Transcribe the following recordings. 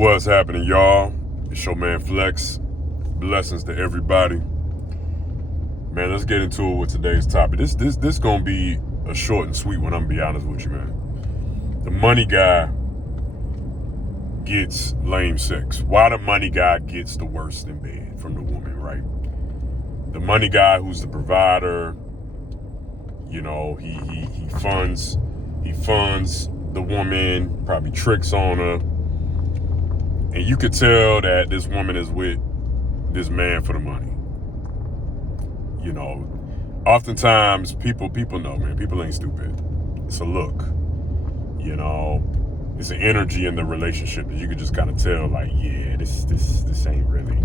What's happening, y'all? It's your man Flex. Blessings to everybody. Man, let's get into it with today's topic. This gonna be a short and sweet one. I'm gonna be honest with you, man. The money guy gets lame sex. Why the money guy gets the worst in bed from the woman, right? The money guy who's the provider, you know, he funds the woman, probably tricks on her. And you could tell that this woman is with this man for the money. You know, oftentimes people know, man, people ain't stupid. It's a look, you know, it's an energy in the relationship that you could just kind of tell, like, yeah, this ain't really.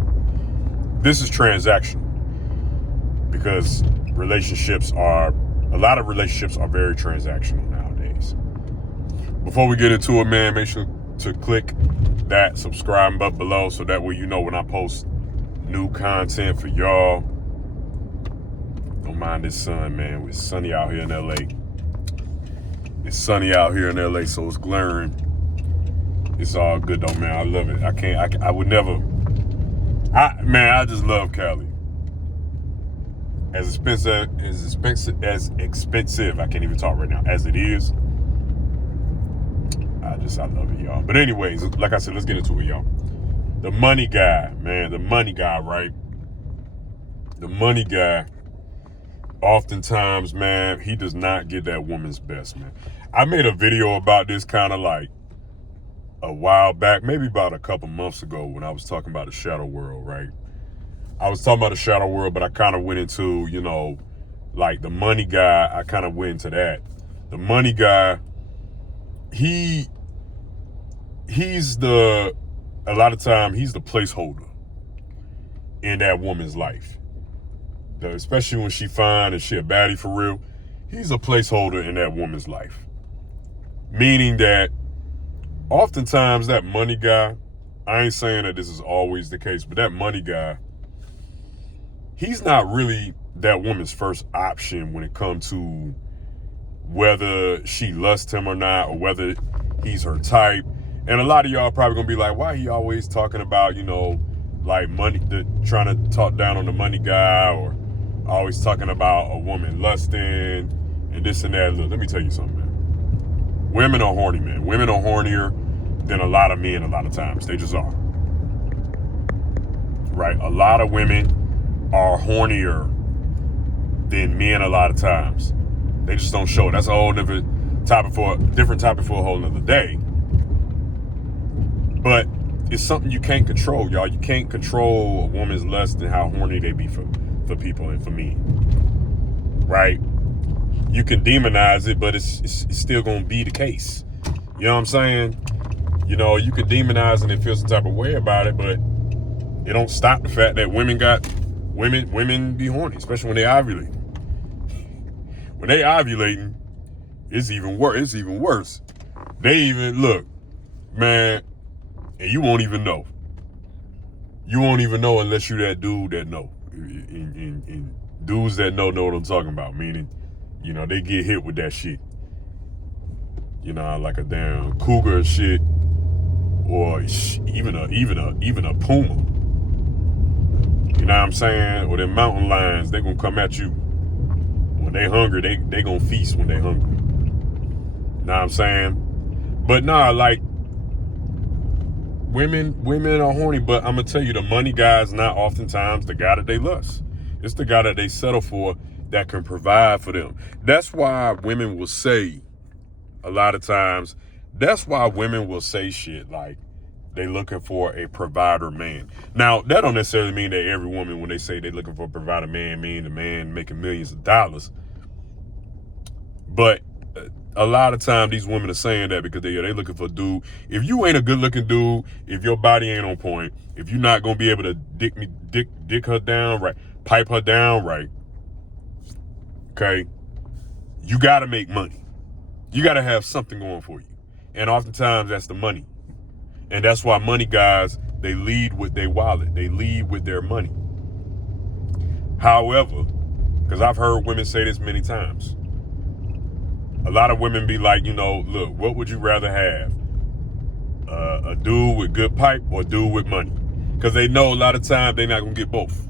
This is transactional because a lot of relationships are very transactional nowadays. Before we get into it, man, make sure to click that subscribe button below so that way you know when I post new content for y'all. Don't mind this sun, man. It's sunny out here in LA. It's sunny out here in LA, so it's glaring. It's all good though, man. I love it. I would never. I just love Cali. As expensive, I can't even talk right now, as it is. I love it, y'all. But anyways, like I said, let's get into it, y'all. The money guy, man. The money guy, right? The money guy, oftentimes, man, he does not get that woman's best, man. I made a video about this kind of like a while back, maybe about a couple months ago when I was talking about the shadow world, right? I was talking about the shadow world, but I kind of went into, you know, like the money guy. I kind of went into that. The money guy, a lot of time, he's the placeholder in that woman's life. Especially when she fine and she a baddie for real, he's a placeholder in that woman's life. Meaning that oftentimes that money guy, I ain't saying that this is always the case, but that money guy, he's not really that woman's first option when it comes to whether she lusts him or not, or whether he's her type. And a lot of y'all probably gonna be like, why he always talking about, you know, like money, trying to talk down on the money guy, or always talking about a woman lusting and this and that. Look, let me tell you something, man. Women are horny, man. Women are hornier than a lot of men a lot of times. They just are. Right? A lot of women are hornier than men a lot of times. They just don't show it. That's a whole different topic for a whole nother day. But it's something you can't control, y'all. You can't control a woman's lust and how horny they be for people and for me. Right? You can demonize it, but it's still going to be the case. You know what I'm saying? You know, you can demonize it and feel some type of way about it, but it don't stop the fact that women be horny, especially when they ovulate. When they ovulating, it's even worse. They even look, man, and you won't even know. You won't even know unless you that dude that know. And dudes that know what I'm talking about. Meaning, you know, they get hit with that shit. You know, like a damn cougar shit, or even a puma. You know what I'm saying? Or them mountain lions, they gonna come at you. When they hungry, they gonna feast when they hungry. You know what I'm saying? But nah, like, women are horny, but I'm gonna tell you, the money guy is not oftentimes the guy that they lust. It's the guy that they settle for that can provide for them. That's why women will say, a lot of times, that's why women will say shit like they looking for a provider man. Now, that don't necessarily mean that every woman, when they say they looking for a provider man, mean the man making millions of dollars. But a lot of time these women are saying that because they looking for a dude. If you ain't a good looking dude, if your body ain't on point, if you're not gonna be able to dick her down right, pipe her down right, okay, you gotta make money. You gotta have something going for you. And oftentimes that's the money. And that's why money guys, they lead with their wallet. They lead with their money. However, because I've heard women say this many times, a lot of women be like, you know, look, what would you rather have? a dude with good pipe or a dude with money, because they know a lot of times they're not gonna get both.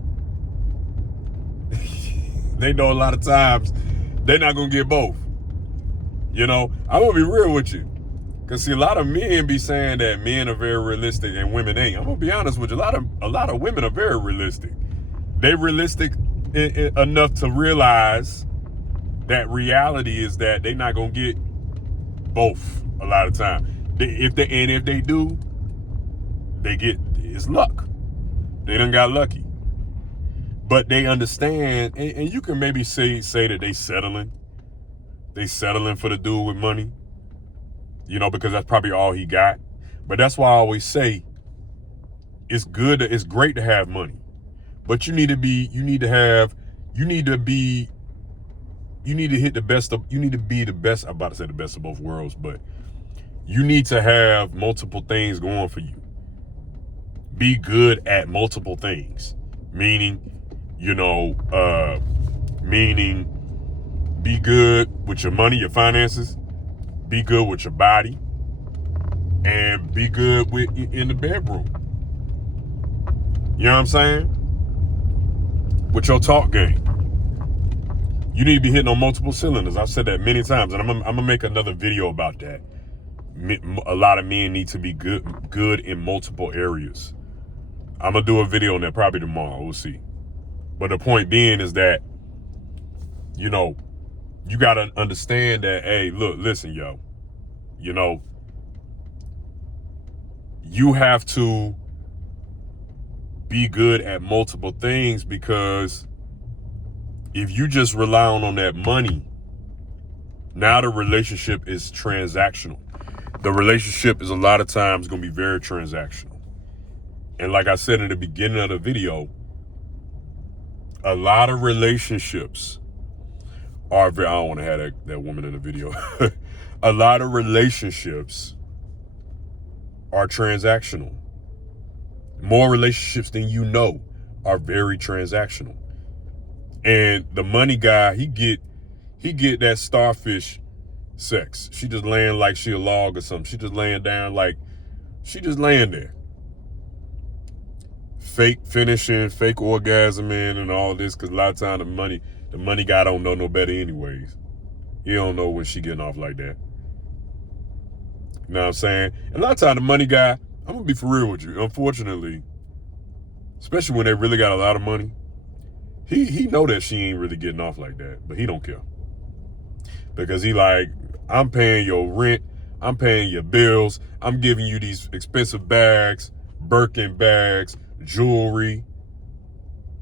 They know a lot of times they're not gonna get both. You know, I'm gonna be real with you, because see, a lot of men be saying that men are very realistic and women ain't. I'm gonna be honest with you. A lot of women are very realistic. They realistic enough to realize that reality is that they're not gonna get both a lot of time. If they do, they get, it's luck. They done got lucky. But they understand, and you can maybe say that they settling. They settling for the dude with money, you know, because that's probably all he got. But that's why I always say it's great to have money, but you need to be the best. I'm about to say the best of both worlds, but you need to have multiple things going for you. Be good at multiple things, meaning be good with your money, your finances, be good with your body, and be good in the bedroom. You know what I'm saying? With your talk game. You need to be hitting on multiple cylinders. I've said that many times, and I'm gonna make another video about that. A lot of men need to be good in multiple areas. I'm gonna do a video on that probably tomorrow. We'll see. But the point being is that, you know, you gotta understand that, hey, listen, yo, you know, you have to be good at multiple things, because if you just rely on that money, now the relationship is transactional. The relationship is a lot of times going to be very transactional. And like I said in the beginning of the video, a lot of relationships are very, I don't want to have that woman in the video. A lot of relationships are transactional. More relationships than you know are very transactional. And the money guy, he get that starfish sex. She just laying like she a log or something. She just laying down like she just laying there. Fake finishing, fake orgasming, and all this, because a lot of time the money guy don't know no better anyways. He don't know when she getting off like that. You know what I'm saying? And a lot of time the money guy, I'm gonna be for real with you. Unfortunately, especially when they really got a lot of money, he know that she ain't really getting off like that, but he don't care. Because he like, I'm paying your rent, I'm paying your bills, I'm giving you these expensive bags, Birkin bags, jewelry.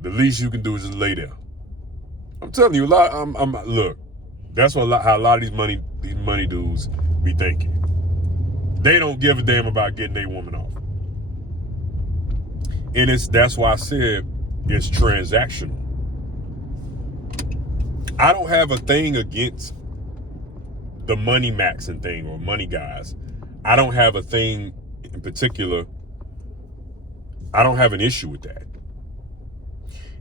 The least you can do is just lay there. I'm telling you, look, that's how a lot of these money dudes be thinking. They don't give a damn about getting their woman off. And that's why I said it's transactional. I don't have a thing against the money maxing thing or money guys. I don't have a thing in particular. I don't have an issue with that.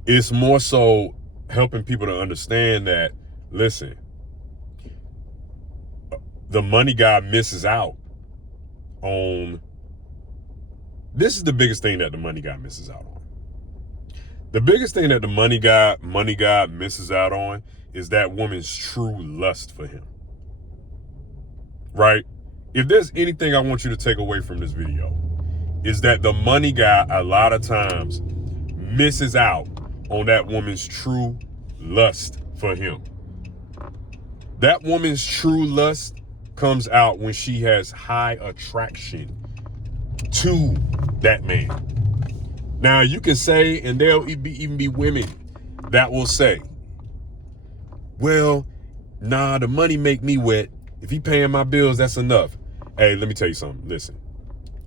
It's more so helping people to understand that, listen, the money guy misses out on, this is the biggest thing that the money guy misses out on. The biggest thing that the money guy misses out on is that woman's true lust for him. Right? If there's anything I want you to take away from this video, is that the money guy a lot of times misses out on that woman's true lust for him. That woman's true lust comes out when she has high attraction to that man. Now you can say, and there'll even be women that will say, well, nah, the money make me wet. If he paying my bills, that's enough. Hey, let me tell you something. Listen,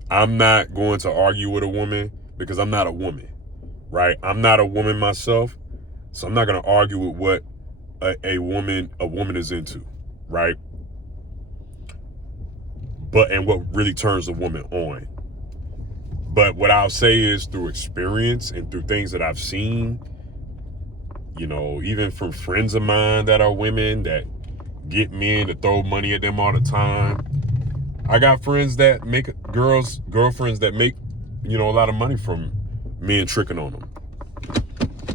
I'm not going to argue with a woman because I'm not a woman, right? I'm not a woman myself, so I'm not going to argue with what a woman is into, right? And what really turns a woman on. But what I'll say is, through experience and through things that I've seen, you know, even from friends of mine that are women that get men to throw money at them all the time. I got friends that girlfriends that make, a lot of money from men tricking on them.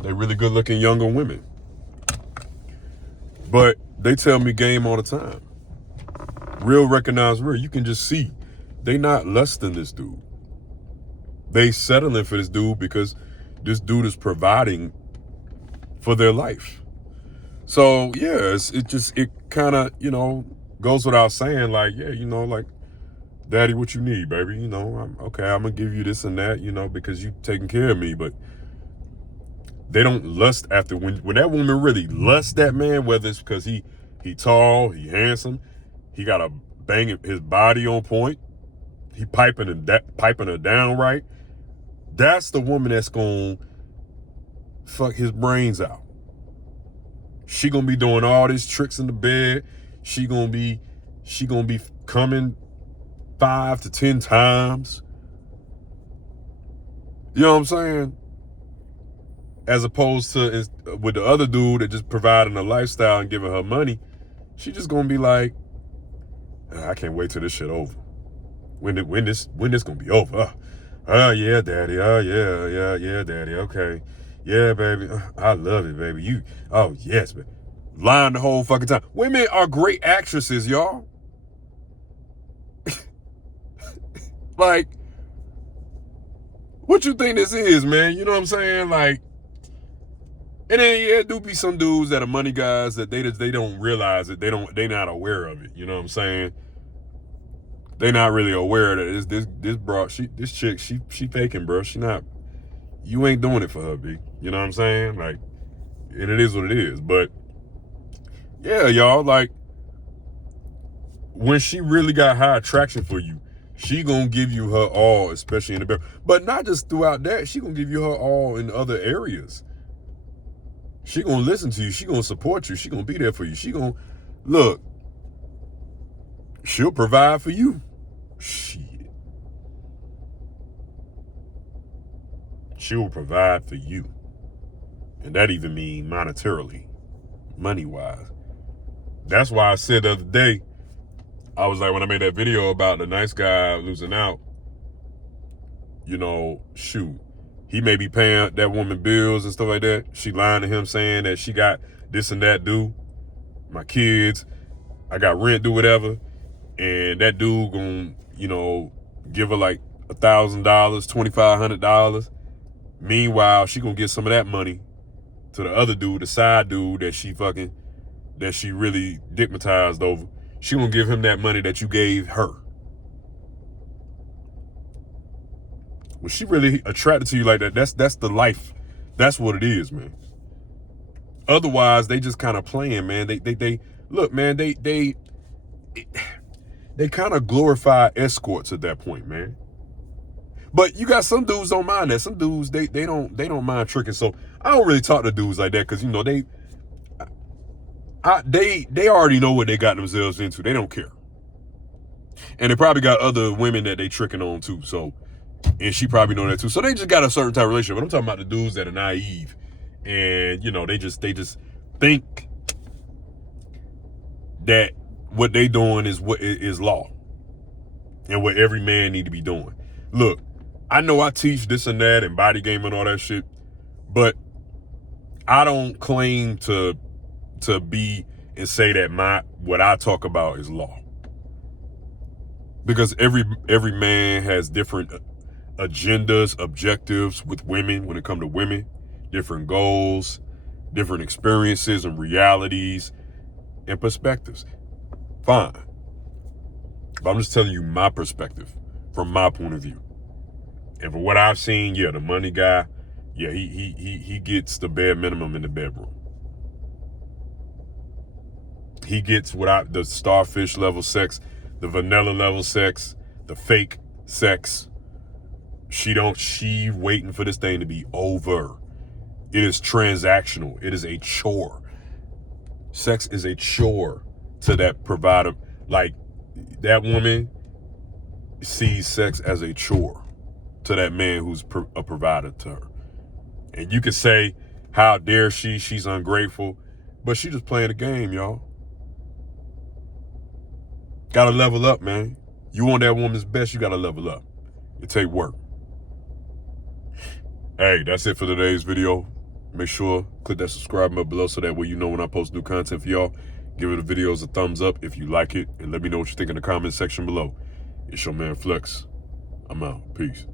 They really good looking younger women. But they tell me game all the time. Real recognize real. You can just see they not less than this dude. They settling for this dude because this dude is providing for their life. So yeah, it kind of, goes without saying, like, yeah, like, daddy, what you need, baby? I'm gonna give you this and that, because you taking care of me. But they don't lust after when that woman really lusts that man, whether it's because he tall, he handsome, he got a bang his body on point, he piping her down right. That's the woman that's gonna fuck his brains out. She gonna be doing all these tricks in the bed. She gonna be coming 5 to 10 times. You know what I'm saying? As opposed to with the other dude that just providing a lifestyle and giving her money, she just gonna be like, I can't wait till this shit over. When this gonna be over? Oh yeah, daddy. Oh yeah, daddy. Okay, yeah, baby. I love it, baby. Oh yes, baby. Lying the whole fucking time. Women are great actresses, y'all. Like, what you think this is, man? You know what I'm saying? Like, and then yeah, do be some dudes that are money guys that they don't realize it. They not aware of it. You know what I'm saying? They not really aware that this chick, she faking, bro. She not. You ain't doing it for her, B. You know what I'm saying? Like, and it is what it is. But yeah, y'all, like, when she really got high attraction for you, she gonna give you her all, especially in the bedroom. But not just throughout that, she gonna give you her all in other areas. She gonna listen to you. She gonna support you. She gonna be there for you. She gonna, look, she'll provide for you. Shit. She will provide for you. And that even means monetarily, money-wise. That's why I said the other day, I was like, when I made that video about the nice guy losing out, shoot, he may be paying that woman bills and stuff like that. She lying to him saying that she got this and that due. My kids, I got rent, do whatever. And that dude gonna, give her like $1,000, $2,500. Meanwhile, she gonna get some of that money to the other dude, the side dude that she really dickmatized over. She gonna give him that money that you gave her. When she really attracted to you like that, that's the life. That's what it is, man. Otherwise, they just kind of playing, man. They look, man, they kind of glorify escorts at that point, man. But you got some dudes don't mind that. Some dudes they don't mind tricking. So I don't really talk to dudes like that because they already know what they got themselves into. They don't care, and they probably got other women that they tricking on too. So, and she probably know that too. So they just got a certain type of relationship. But I'm talking about the dudes that are naive, and they just think that what they doing is what is law, and what every man need to be doing. Look, I know I teach this and that and body game and all that shit, but I don't claim to be and say that what I talk about is law. Because every man has different agendas, objectives with women when it comes to women, different goals, different experiences and realities and perspectives. Fine. But I'm just telling you my perspective from my point of view. And from what I've seen, yeah, the money guy, yeah, he gets the bare minimum in the bedroom. He gets the starfish level sex, the vanilla level sex, the fake sex. She waiting for this thing to be over. It is transactional. It is a chore. Sex is a chore to that provider. Like, that woman sees sex as a chore to that man who's a provider to her. And you can say, how dare she's ungrateful, but she just playing the game, y'all. Gotta level up, man. You want that woman's best, you got to level up. It take work. Hey, that's it for today's video. Make sure click that subscribe button below so that way you know when I post new content for y'all. Give the videos a thumbs up if you like it, and let me know what you think in the comment section below. It's your man Flex. I'm out. Peace.